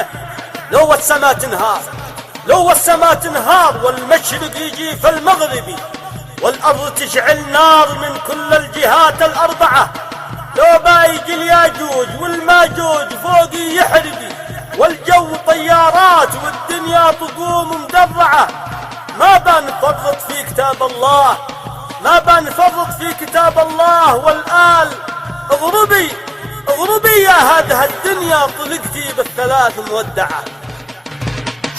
نعمة. لو السما تنهار، لو السما تنهار والمشرق يجي في المغربي، والأرض تشعل نار من كل الجهات الأربعة، لو بايجي الياجوج والماجوج فوقي يحرقي، والجو طيارات والدنيا تقوم مدرعة، ما بنفرط في كتاب الله، ما بنفرط في كتاب الله. والآل اغربي اغربي يا هذه الدنيا، طلقتي بالثلاث مودعة.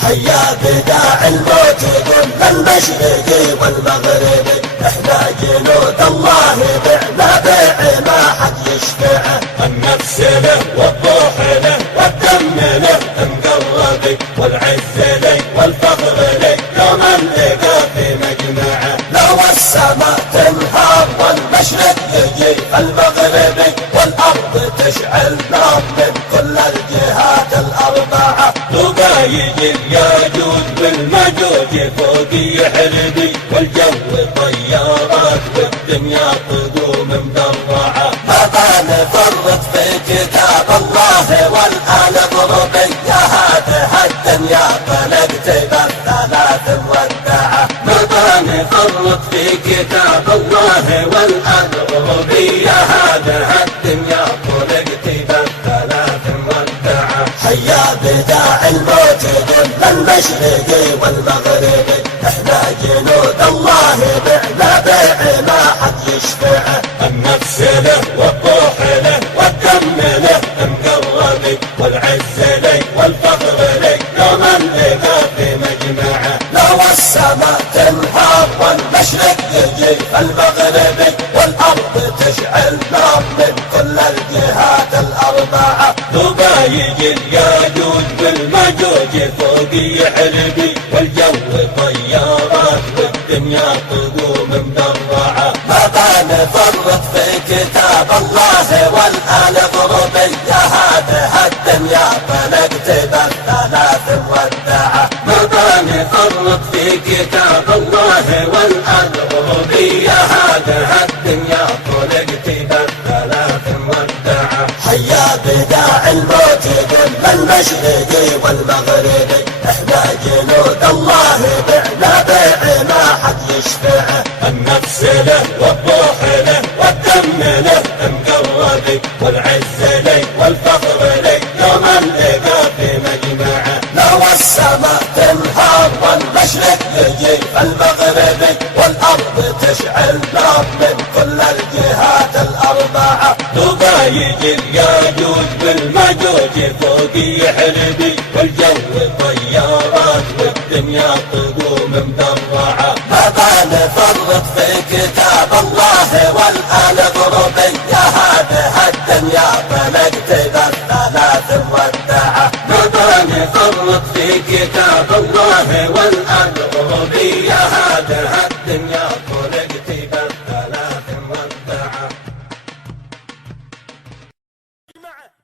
هيا بداع الموت ضمن المشرقي والمغربي، احنا جنود الله بعنا بيع ما حد يشفعه، النفس له والروح له والدم له مقربي، والعز لي والفخر لي يوم اللقى في مجمعه. لو السماء تنهار والمشرق يجي المغربي، والارض تشعل نار من كل الجهات الاربعه، لو بايجي الياجوج والماجوج فوقي يحربي، والجو طيارات والدنيا تقوم مدرعه، ما بنفرط في كتاب الله. والآن اضربي يا هذه الدنيا، طلقت بالثلاث مودعه. ما بنفرط في كتاب الله، والآن اضربي يا هذه الدنيا، طلقت بالثلاث مودعه. هيا بداع الموت ضمن المشرقي والمغربي، احنا جنود الله بعنا بيع ما حد يشفعه، النفس له والروح له والدم له مقربي، والعز لي والفخر لي يوم اللقى في مجمعه. لو السماء تنهار والمشرق يجي المغربي، والارض تشعل نار من كل الجهات الاربعه، لو بايجي الياجوج والماجوج فوقي يحربي، والجو طيارات والدنيا تقوم مدرعه، ما بنفرط في كتاب الله. والآن اضربي يا هذه الدنيا، طلقت بالثلاث مودعه. ما بنفرط في كتاب الله، والآن اضربي يا هذه الدنيا، طلقت بالثلاث مودعه. هيا بداع الموت ضمن المشرقي والمغربي، احنا جنود الله بعنا بيع ما حد يشفعه، النفس له والروح له والدم له مقربي، والعز لي والفخر لي يوم اللقى في مجمعه. لو السماء تنهار والمشرق يجي المغربي، والارض تشعل نار من كل الجهات الاربعه، لو بايجي الياجوج والماجوج فوقي يحربي، والجو طيارات والدنيا تقوم مدرعه، ما بنفرط في كتاب الله. والآن اضربي يا هذه الدنيا، طلقت بالثلاث مودعه. ما بنفرط في كتاب الله، والآن اضربي يا هذه الدنيا.